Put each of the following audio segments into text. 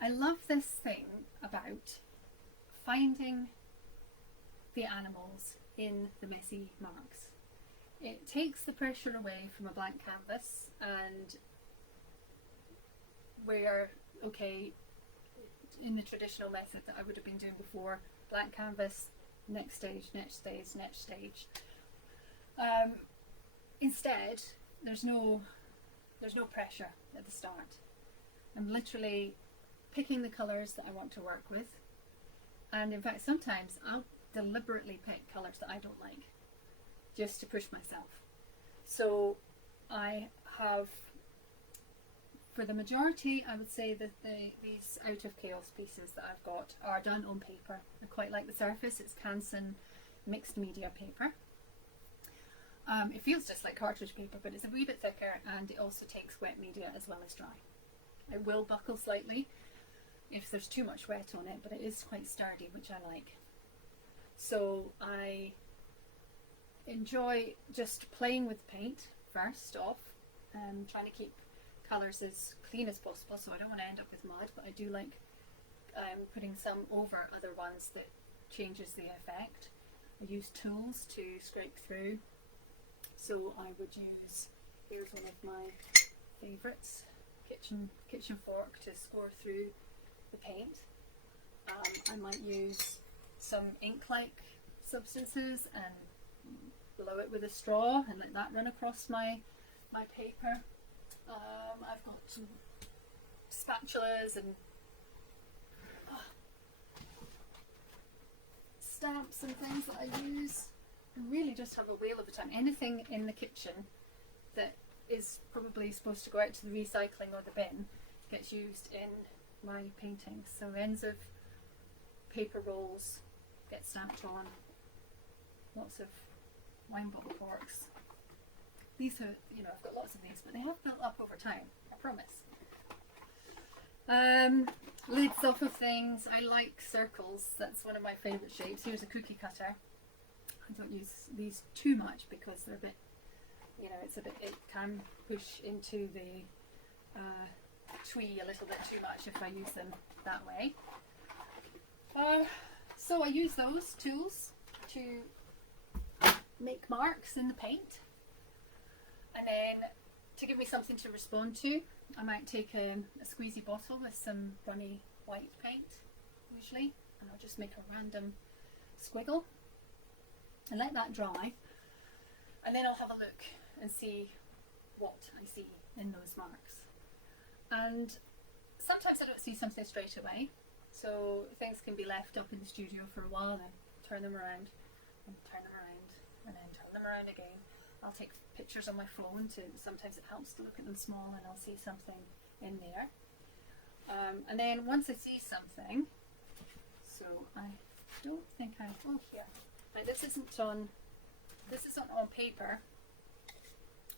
I love this thing about finding the animals in the messy marks. It takes the pressure away from a blank canvas, and we're okay in the traditional method that I would have been doing before. Blank canvas, next stage, next stage, next stage. Instead, there's no pressure at the start. I'm literally picking the colours that I want to work with, and in fact sometimes I'll deliberately pick colours that I don't like just to push myself. So I have, for the majority, I would say that these Out of Chaos pieces that I've got are done on paper. I quite like the surface. It's Canson mixed media paper. It feels just like cartridge paper, but it's a wee bit thicker, and it also takes wet media as well as dry. It will buckle slightly if there's too much wet on it, but it is quite sturdy, which I like. So I enjoy just playing with paint first off, trying to keep colours as clean as possible, so I don't want to end up with mud, but I do like putting some over other ones that changes the effect. I use tools to scrape through, so I would use, here's one of my favourites, kitchen fork to score through the paint. I might use some ink-like substances and blow it with a straw and let that run across my paper. I've got some spatulas and stamps and things that I use. I really just have a whale of a time. Anything in the kitchen that is probably supposed to go out to the recycling or the bin gets used in my paintings. So ends of paper rolls get stamped on. Lots of wine bottle corks. These are, I've got lots of these, but they have built up over time, I promise. Lids off of things. I like circles. That's one of my favourite shapes. Here's a cookie cutter. I don't use these too much because they're a bit, it can push into the twee a little bit too much if I use them that way. So I use those tools to make marks in the paint, and then to give me something to respond to, I might take a squeezy bottle with some runny white paint usually, and I'll just make a random squiggle and let that dry, and then I'll have a look and see what I see in those marks. And sometimes I don't see something straight away, so things can be left up in the studio for a while, and I turn them around and turn them around and then turn them around again. I'll take pictures on my phone sometimes it helps to look at them small, and I'll see something in there. And then once I see something, so I don't think here. Right, this isn't on paper,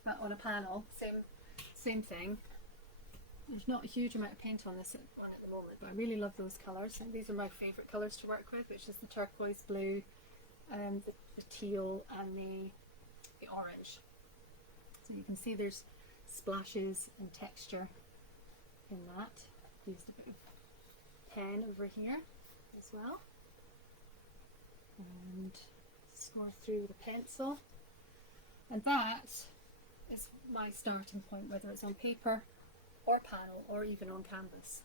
but on a panel, same thing. There's not a huge amount of paint on this one at the moment, but I really love those colours. And these are my favourite colours to work with, which is the turquoise blue, the teal, and the orange. So you can see there's splashes and texture in that. Used a bit of pen over here as well, and score through with a pencil. And that is my starting point, whether it's on paper or panel or even on canvas.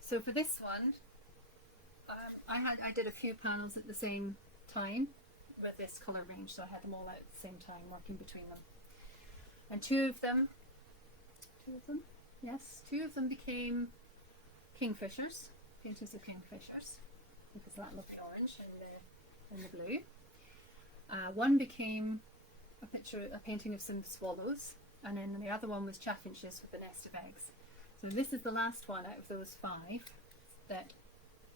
So for this one, I did a few panels at the same time with this colour range, so I had them all out at the same time, working between them. And two of them became kingfishers, paintings of kingfishers, because that lovely orange and the blue. One became a painting of some swallows, and then the other one was chaffinches with a nest of eggs. So this is the last one out of those 5 that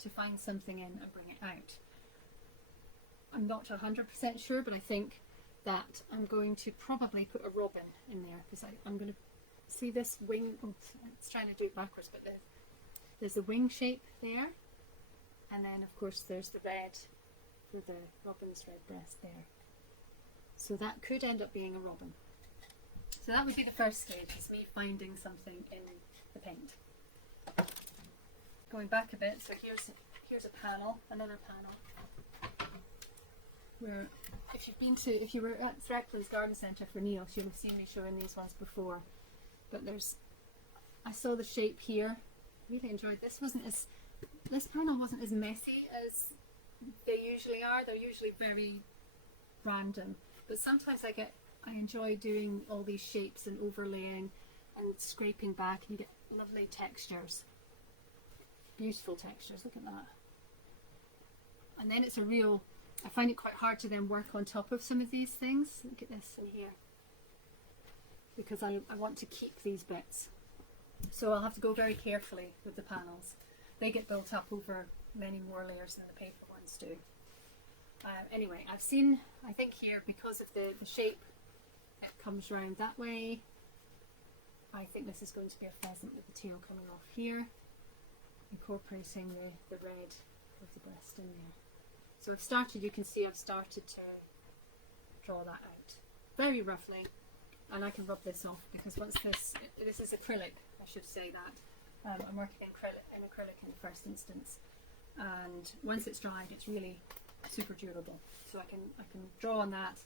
to find something in and bring it out. I'm not 100% sure, but I think that I'm going to probably put a robin in there, because I'm going to see this wing. It's trying to do it backwards, but there's the wing shape there, and then of course there's the red for the robin's red breast there. So that could end up being a robin. So that would be the first stage, is me finding something in the paint. going back a bit, so here's a panel, another panel, where if you were at Threckland's Garden Centre for Neos, you'll have seen me showing these ones before. But I saw the shape here. Really enjoyed this. This panel wasn't as messy as they usually are. They're usually very random. But sometimes I enjoy doing all these shapes and overlaying and scraping back, and you get lovely textures. Beautiful textures, look at that. And then I find it quite hard to then work on top of some of these things. Look at this in here. Because I want to keep these bits. So I'll have to go very carefully with the panels. They get built up over many more layers than the paper ones do. Anyway, I think here, because of the shape, it comes round that way. I think this is going to be a pheasant with the tail coming off here, incorporating the red of the breast in there. So you can see I've started to draw that out very roughly, and I can rub this off because once this is acrylic, I should say that. I'm working in acrylic in the first instance, and once it's dried, it's really super durable. So I can draw on that,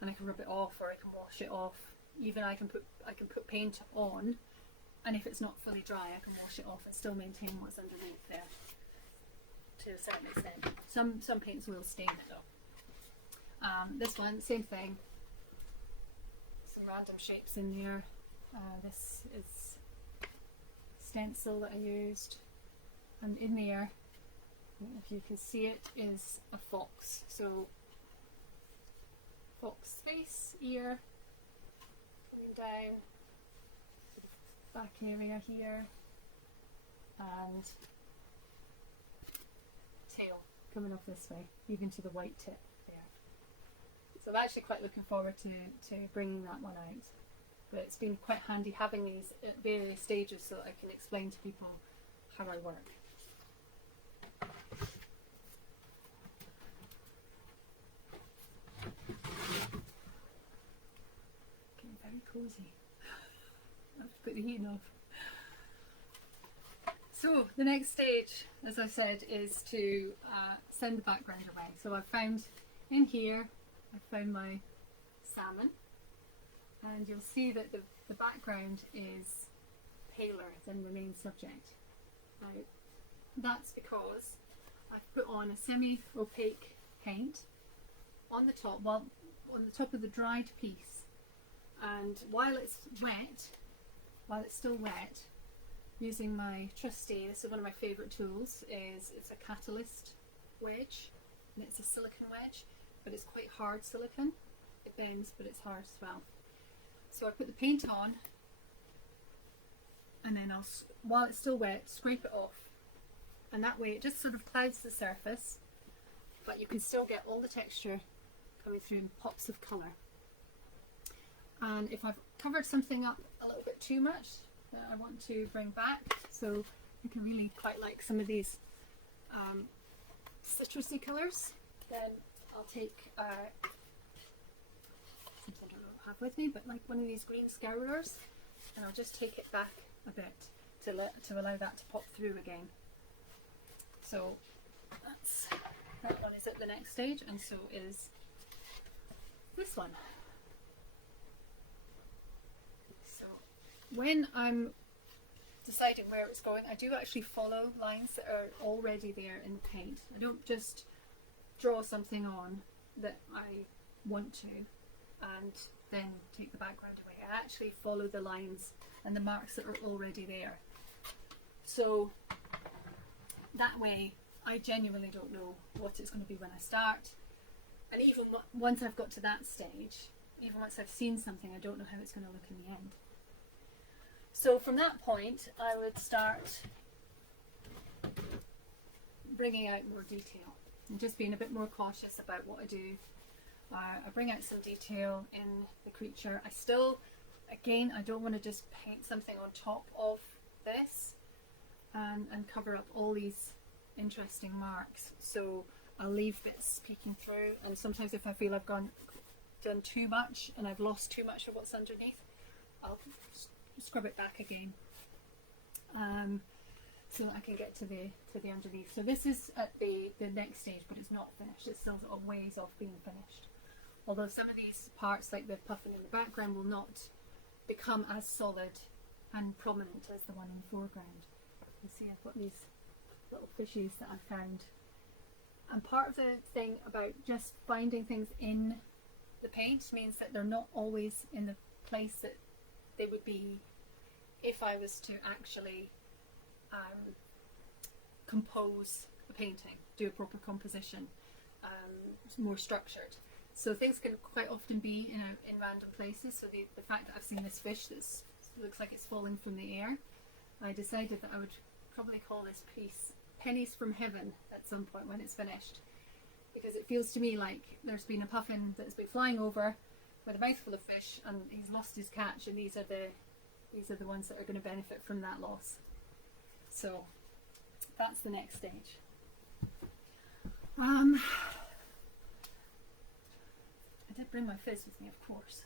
and I can rub it off, or I can wash it off. Even I can put paint on, and if it's not fully dry, I can wash it off and still maintain what's underneath there to a certain extent. Some paints will stain it though. This one, same thing. Some random shapes in there. This is stencil that I used, and in there, if you can see it, is a fox. So fox face, ear, coming down to the back area here, and tail coming off this way, even to the white tip there. So I'm actually quite looking forward to bringing that one out. But it's been quite handy having these at various stages so that I can explain to people how I work. Getting very cosy. I've put the heating off. So the next stage, as I said, is to send the background away. So I've found in here, I found my salmon. And you'll see that the background is paler than the main subject. Now, that's because I've put on a semi-opaque paint on the top, on the top of the dried piece. And while it's still wet, using my trusty, this is one of my favourite tools, it's a catalyst wedge, and it's a silicone wedge, but it's quite hard silicone. It bends, but it's hard as well. So I put the paint on, and then while it's still wet, scrape it off. And that way it just sort of clouds the surface, but you can still get all the texture coming through in pops of colour. And if I've covered something up a little bit too much that I want to bring back, so I can really quite like some of these citrusy colours, then I'll take something I don't have with me, but like one of these green scourers, and I'll just take it back a bit to allow that to pop through again. So that one is at the next stage, and so is this one. So when I'm deciding where it's going, I do actually follow lines that are already there in the paint. I don't just draw something on that I want to and then take the background away. I actually follow the lines and the marks that are already there. So that way I genuinely don't know what it's going to be when I start, and even once I've got to that stage, even once I've seen something, I don't know how it's going to look in the end. So from that point I would start bringing out more detail and just being a bit more cautious about what I do. I bring out some detail in the creature. I still, again, I don't want to just paint something on top of this and cover up all these interesting marks. So I'll leave bits peeking through, and sometimes if I feel I've done too much and I've lost too much of what's underneath, I'll scrub it back again. so that I can get to the underneath. So this is at the next stage, but it's not finished. It's still a ways off being finished. Although some of these parts, like the puffin in the background, will not become as solid and prominent as the one in the foreground. You see I've got these little fishies that I found. And part of the thing about just finding things in the paint means that they're not always in the place that they would be if I was to actually compose a painting, do a proper composition, more structured. So things can quite often be in random places. So the fact that I've seen this fish that looks like it's falling from the air, I decided that I would probably call this piece Pennies from Heaven at some point when it's finished, because it feels to me like there's been a puffin that's been flying over with a mouthful of fish and he's lost his catch, and these are the ones that are going to benefit from that loss. So that's the next stage. I did bring my fizz with me, of course.